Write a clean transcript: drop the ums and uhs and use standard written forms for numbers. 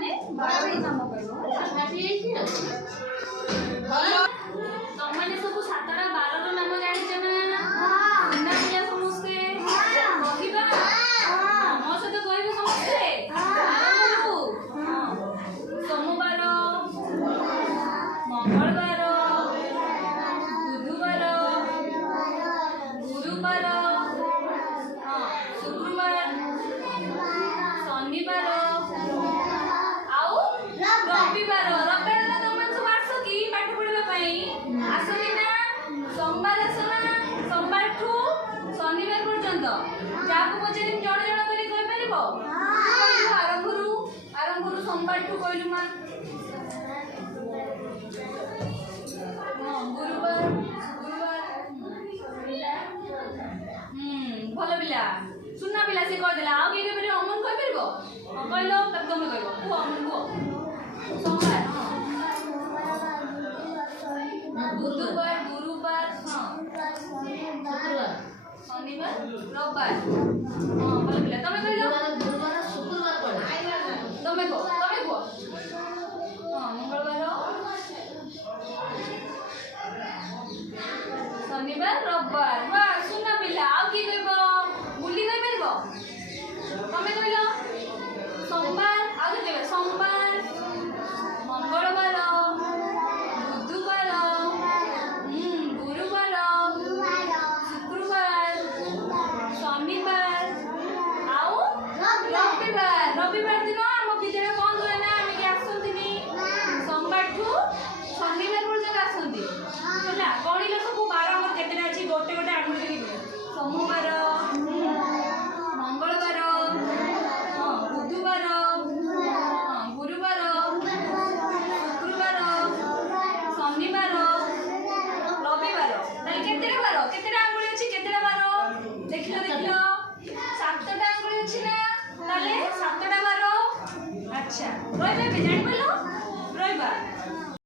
मैंने बारह नाम कहबो तुम मैंने सब सातटा 12 नाम जानिछ ना सुना पिया समस्ते कहिबा मो सहित कहबो समस्ते सोमवार मंगलवार बुधवार गुरुवार शुक्रवार शनिवार आउ रविवार तुम सब आस कि पाठ पढ़ा आसनी ना सोमवार आसना सोमवार ठू शनिवार पर्यंत जहाँ पचारि जन जन कर आरंभ सोमवार ठू कहलु माँ गुरुवार भल पिला सुना पिला से कहदेला आउ किए कहले अमन कह परबो कहलो तब तुम कहबो को अमन को सोमवार बुधवार गुरुवार शुक्रवार शनिवार रविवार भल पिला तुम कहलो गुरुवार शुक्रवार पड़े तुम को मंगलवार शनिवार रविवार वाह सुना पिला आउ किए कहबो बुली कह परबो तमे कहलो सोमवार आउ देबे सोमवार मंगलवार बुधवार गुरुवार शुक्रवार शनिवार आउ रविवार दिन आम विद्यालय बंद हुए ना आम कि आसती सोमवार ठू शनिवार पर्यटन आसती है गणिल सब 12 आम के अच्छी गोटे गोटे आंगुल सोमवार मंगलवार बुधवार गुरुवार शुक्रवार शनिवार रविवार केते बार केते आंगुल अच्छी केते बार देख लो 7टा आंगुल अच्छी ना 7टा बार अच्छा रही जान पार